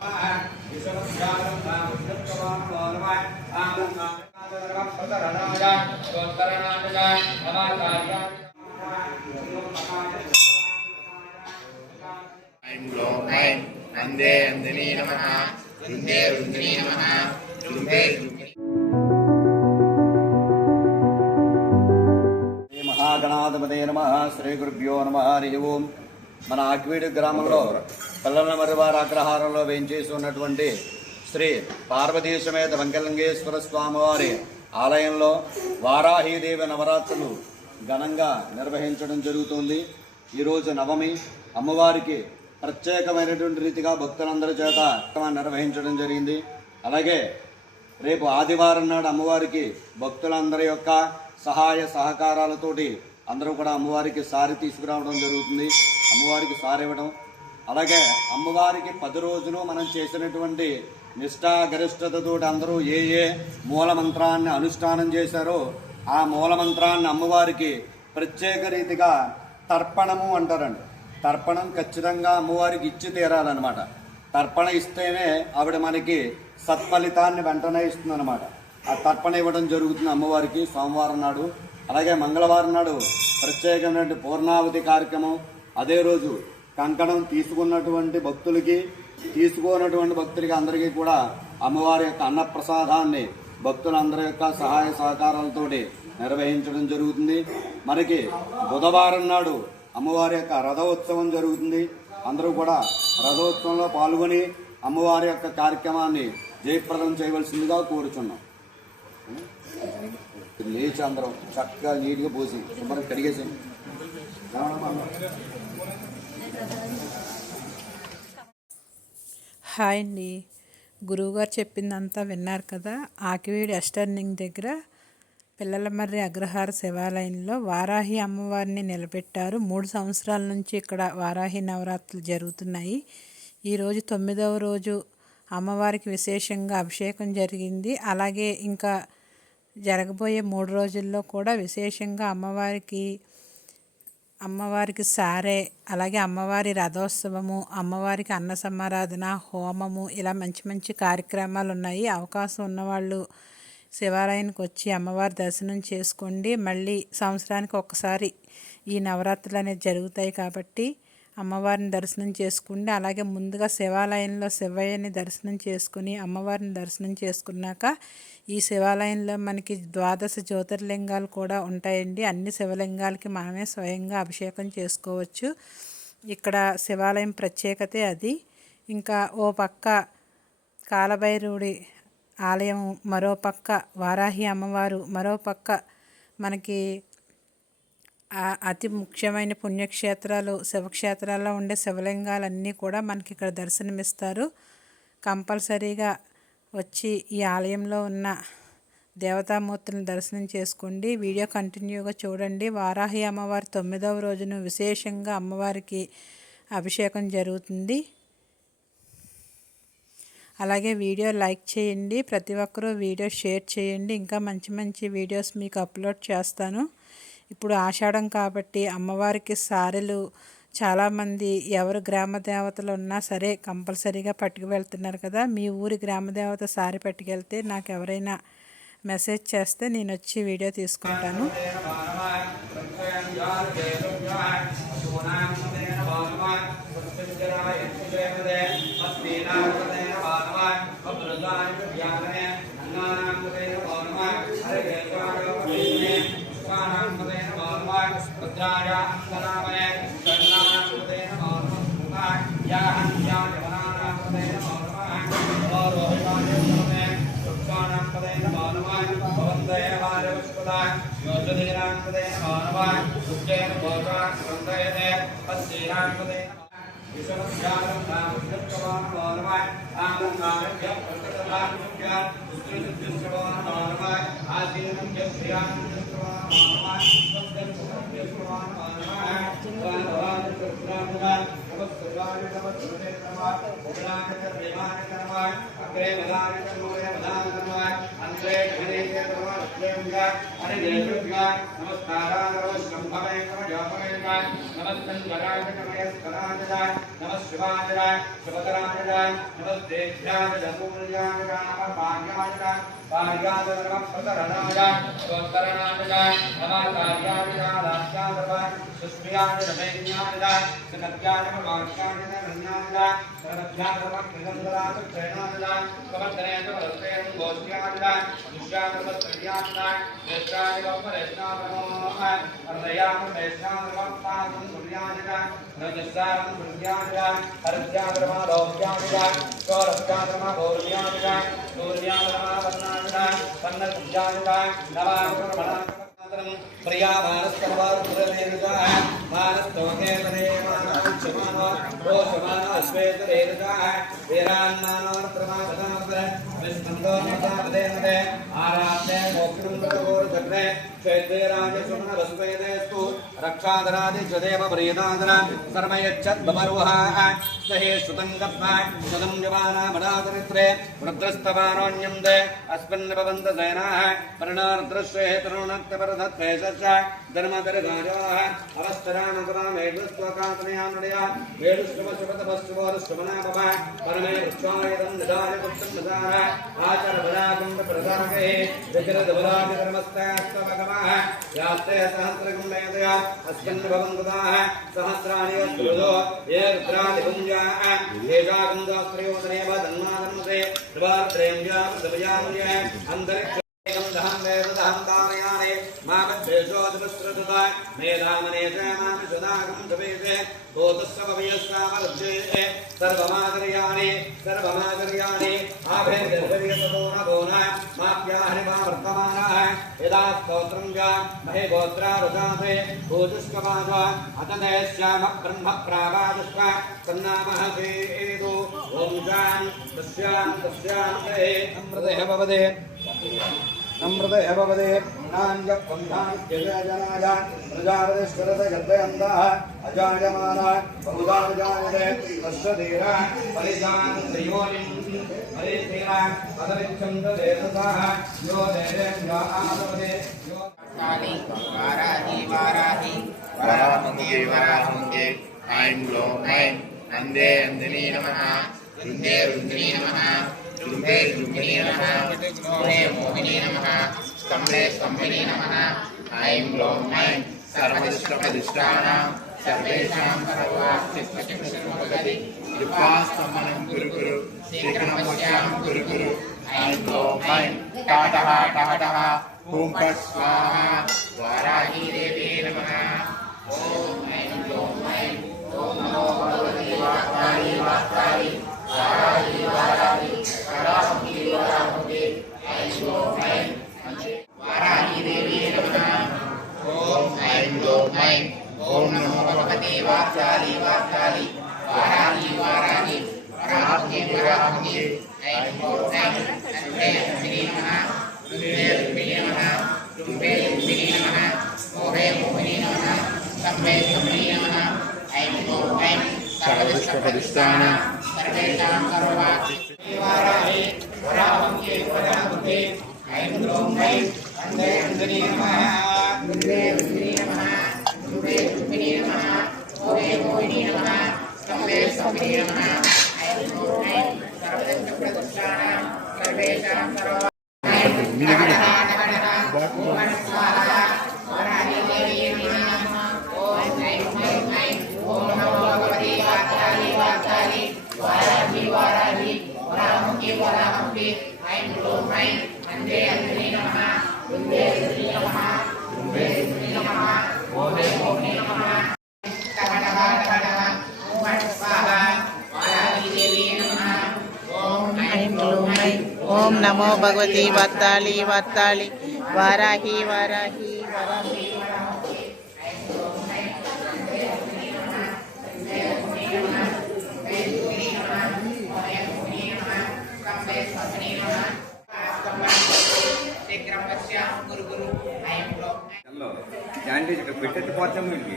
नंदे नंदिनी नमः वृंदे वृंदिनी नमः वृंदे श्री महागणाधिपते नमः श्री गुरुभ्यो नमः हरि ओम మన ఆక్వీడు గ్రామంలో పిల్లలమరివారి అగ్రహారంలో వేయించేసి ఉన్నటువంటి శ్రీ పార్వతీ సమేత వెంకటలింగేశ్వర స్వామివారి ఆలయంలో వారాహీదేవి నవరాత్రులు ఘనంగా నిర్వహించడం జరుగుతుంది. ఈరోజు నవమి, అమ్మవారికి ప్రత్యేకమైనటువంటి రీతిగా భక్తులందరి చేత నిర్వహించడం జరిగింది. అలాగే రేపు ఆదివారం నాడు అమ్మవారికి భక్తులందరి యొక్క సహాయ సహకారాలతోటి అందరూ కూడా అమ్మవారికి సారి తీసుకురావడం జరుగుతుంది. అమ్మవారికి సారి ఇవ్వడం, అలాగే అమ్మవారికి 10 రోజులు మనం చేసినటువంటి నిష్ఠాగరిష్టతతో అందరూ ఏ మూలమంత్రాన్ని అనుష్ఠానం చేశారో ఆ మూలమంత్రాన్ని అమ్మవారికి ప్రత్యేక రీతిగా తర్పణము అంటారండి. తర్పణం ఖచ్చితంగా అమ్మవారికి ఇచ్చి తీరాలన్నమాట. తర్పణ ఇస్తేనే ఆవిడ మనకి సత్ఫలితాన్ని వెంటనే ఇస్తుందన్నమాట. ఆ తర్పణ ఇవ్వడం జరుగుతుంది అమ్మవారికి సోమవారం నాడు. అలాగే మంగళవారం నాడు ప్రత్యేకమైన పూర్ణావతి కార్యక్రమం. అదే రోజు కంకణం తీసుకున్నటువంటి భక్తులకి తీసుకోనటువంటి భక్తులకి అందరికీ కూడా అమ్మవారి యొక్క అన్నప్రసాదాన్ని భక్తులందరి యొక్క సహాయ సహకారాలతోటి నిర్వహించడం జరుగుతుంది. మనకి బుధవారం నాడు అమ్మవారి యొక్క రథోత్సవం జరుగుతుంది. అందరూ కూడా రథోత్సవంలో పాల్గొని అమ్మవారి యొక్క కార్యక్రమాన్ని జయప్రదం చేయవలసిందిగా కోరుచున్నాం. లేచి అందరం చక్కగా నీట్గా పోసి శుభ్రం కడిగేసి హాయ్ అండి. గురువుగారు చెప్పిందంతా విన్నారు కదా. ఆకివీడి అష్టర్నింగ్ దగ్గర పిల్లలమర్రి అగ్రహార శివాలయంలో వారాహి అమ్మవారిని నిలబెట్టారు. 3 సంవత్సరాల నుంచి ఇక్కడ వారాహి నవరాత్రులు జరుగుతున్నాయి. ఈరోజు 9వ రోజు అమ్మవారికి విశేషంగా అభిషేకం జరిగింది. అలాగే ఇంకా జరగబోయే 3 రోజుల్లో కూడా విశేషంగా అమ్మవారికి సారే, అలాగే అమ్మవారి రథోత్సవము, అమ్మవారికి అన్న సమారాధన, హోమము, ఇలా మంచి మంచి కార్యక్రమాలు ఉన్నాయి. అవకాశం ఉన్నవాళ్ళు శివాలయానికి వచ్చి అమ్మవారి దర్శనం చేసుకోండి. మళ్ళీ సంవత్సరానికి ఒక్కసారి ఈ నవరాత్రులు అనేది జరుగుతాయి కాబట్టి అమ్మవారిని దర్శనం చేసుకోండి. అలాగే ముందుగా శివాలయంలో శివయ్యని దర్శనం చేసుకుని అమ్మవారిని దర్శనం చేసుకున్నాక ఈ శివాలయంలో మనకి 12 జ్యోతిర్లింగాలు కూడా ఉంటాయండి. అన్ని శివలింగాలకి మనమే స్వయంగా అభిషేకం చేసుకోవచ్చు. ఇక్కడ శివాలయం ప్రత్యేకతే అది. ఇంకా ఓ పక్క కాలభైరవుడి ఆలయం, మరో పక్క వారాహి అమ్మవారు, మరో పక్క మనకి అతి ముఖ్యమైన పుణ్యక్షేత్రాలు శివక్షేత్రాల్లో ఉండే శివలింగాలన్నీ కూడా మనకి ఇక్కడ దర్శనమిస్తారు. కంపల్సరీగా వచ్చి ఈ ఆలయంలో ఉన్న దేవతామూర్తులను దర్శనం చేసుకోండి. వీడియో కంటిన్యూగా చూడండి. వారాహి అమ్మవారి 9వ రోజున విశేషంగా అమ్మవారికి అభిషేకం జరుగుతుంది. అలాగే వీడియో లైక్ చేయండి. ప్రతి ఒక్కరూ వీడియో షేర్ చేయండి. ఇంకా మంచి మంచి వీడియోస్ మీకు అప్లోడ్ చేస్తాను. ఇప్పుడు ఆషాఢం కాబట్టి అమ్మవారికి సారెలు చాలామంది ఎవరు గ్రామ దేవతలు ఉన్నా సరే కంపల్సరీగా పట్టుకు వెళ్తున్నారు కదా. మీ ఊరి గ్రామ దేవత సారి పట్టుకెళ్తే నాకు ఎవరైనా మెసేజ్ చేస్తే నేను వచ్చి వీడియో తీసుకుంటాను. अग्रे प्रिया मानस्तवारुद्रदेवता मानस्तोके पदे मानश्चमानो रोषमानो अश्वेतरेवता वीरान्मानो प्रमादनाथ विस्कन्दो नमते नमते आराध्य मोक्षं ततोर्धग्ने चैत्यराज सुमन वस्वेदेस्तु रक्षादरादि जदेव प्रियदादर कर्मयच्छत् बमरुहा स्नेहे सुतङ्गप्पा सदं जवाना मदादरित्रे रुद्रस्तवारोऽन्यं दे अस्मिन् भवन्त सेनाः पर्णार्द्रश्रे तरुणत्तपरधत्ते सस्य धर्मदरगाजाः अवस्तरानगरामेघस्त्वकातनयां नडया वेदुष्टमशुभतपश्चुवोरुष्टमनापः परमे वृक्षायदं निदाय पुष्टं नदार आचरबलाकुण्ड प्रसारके विग्रहधवराजधर्मस्तास्तवगमः यास्ते सहस्रकुण्डयतया अस्मिन् भवन्तदाः सहस्राणि अस्तुदो ये रुद्रादिपुञ्जाः येषाकुन्दस्त्रयोदनेव तन्मादन्मते द्वार्त्रेन्द्या पृथिव्यामुजे अन्तरिक्ष दहं वेदहं दानयाने मागच्छेषोदपस्रतः मेधामने च माम सदागं जपेते भूतस्य भवयस्सामलब्धे सर्वमाचर्याणि आभेर्गर्भर्यततो न भोन माप्याहरि मा वर्तमानः यदा स्तोत्रं च महे गोत्रारुदाते भूतस्कवाद अतदेश्याम ब्रह्म प्रावादस्व तन्नामः सेतु ॐ शां तस्यां ते अमृतः भवते नम्रतः भवते नान्यपन्थान्यजनाय प्रजापतिश्वरत गद्वयन्तः अजायमानः बहुधाजायते तस्य धीरा परिधान् त्रियोनिम् परिधीरा पदविच्छन्ददेवताः यो देवेभ्यो आदवते यो काली वाराही वाराही वराहुंगे ऐं ग्लौं ऐं नन्दे नन्दिनी नमः रुन्दे रुन्दिनी नमः जुम्बे जुम्बिनी नमः मोहे मोहिनी नमः स्तम्भे स्तम्भिनी नमः ऐं ग्लौं ऐं सर्वदिष्टप्रदिष्टानां सर्वेषां सर्वास्तित्वचित्तमगति कृपास्तमनं कुरु कुरु शीघ्रमवश्यां कुरु कुरु ऐं ग्लौं ऐं टाटः टाटः ॐ फट् स्वाहा वाराही देवी नमः ॐ ऐं ग्लौं ऐं ॐ नमो भगवती वाक्काली वाक्काली वाराही वाराही वराहुंगी वराहुंगी ऐं ग्लौं ऐं वाराही देवी नमः ॐ ऐं ग्लौं ऐं ॐ नमो भगवती वाक्काली वाक्काली वाराही वाराही वराहुंगी वराहुंगी ऐं ग्लौं ऐं नन्दे नन्दिनी नमः रुन्दे नमः जुम्बे जुम्बिनी नमः मोहे मोहिनी नमः स्तम्भे स्तम्भिनी नमः ऐं ग्लौं ऐं सर्वदिष्टप्रदिष्टानां सर्वेषां सर्वास्तित्ववाराही वराहुंगी वराहुंगी ऐं ग्लौं ऐं नन्दे नन्दिनी नमः रुन्दे रुन्दिनी नमः जुम्बे जुम्बिनी नमः मोहे मोहिनी नमः स्तम्भे स्तम्भिनी नमः ऐं ग्लौं ऐं सर्वदिष्टप्रदिष्टानां सर्वेषां सर्वास्तित्ववाराही वाराही वराहुंगी वराहुंगी ऐं ग्लौं ऐं नन्दे नन्दिनी नमः रुन्दे रुन्दिनी नमः जुम्बे जुम्बिनी नमः मोहे मोहिनी नमः टकटक टकटक ॐ फट् स्वाहा वाराही देवी नमः ॐ ऐं ग्लौं ऐं ओम नमो भगवती वार्ताली वार्ताली वाराही वाराही वाराही శానిటైజ్ ఇక్కడ పెట్టేట్టు పోతాం వీళ్ళకి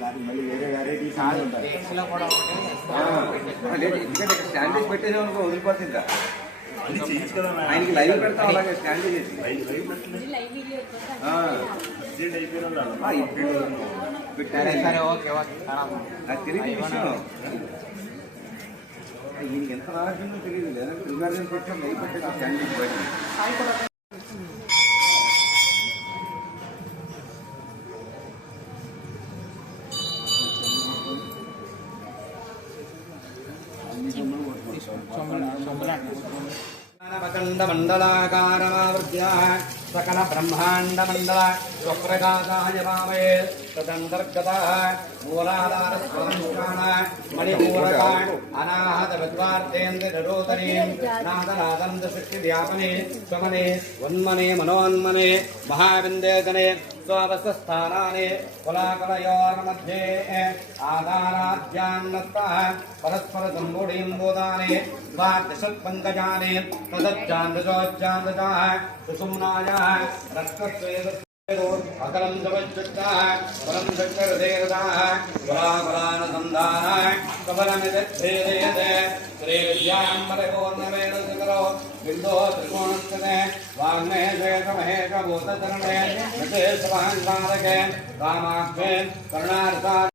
దానికి మళ్ళీ వేరే వెరైటీ సార్ ఉంటాయి ఎందుకంటే ఇక్కడ శానిటైజ్ పెట్టేసాం అనుకో వదిలిపోతుంది ఇంకా ఆయనకి లైవ్ పెడతాం అలాగే స్కాన్ చేసి సరే ఓకే నాకు తెలియదు విషయం ఈయనకి ఎంత రాసిందో తెలియదు లేదంటే రిగార్డెన్స్ పెట్టాం లైవ్ పెట్టాక స్కాన్ చేసి బయట మండలాకారమావృత్య సకల బ్రహ్మాండ మండల స్వప్రకాశాయ భావే తదంతర్గత మూలాధార స్వరంకాణ మణిపూరక అనాహత విద్వార్థేంద్రోదరీ నాదనాదంద శక్తి వ్యాపనే సమనే ఉన్మనే మనోన్మనే మహావిందేతనే స్వావస్థానానే కులాకలయోర్मध्ये ఆధారాధ్యాన్నత్తః పరస్పర సంబోధింబోధానే ద్వాదశత్పంకజానే తదచ్చాందజోచ్చాందజాః సుషుమ్నాయ రక్తస్వేద అకలం జవచ్చుక్తాః పరం చక్రదేవతాః పురాపురాణసంధానాయ కబలమిదచ్ఛేదయతే శ్రీవిద్యాంబరపూర్ణవేదశిఖరో బిందో త్రికోణస్థితే వాగ్నే శేషమహేషభూతచరణే నటే శుభాంగారకే కామాక్షే కరుణార్ථా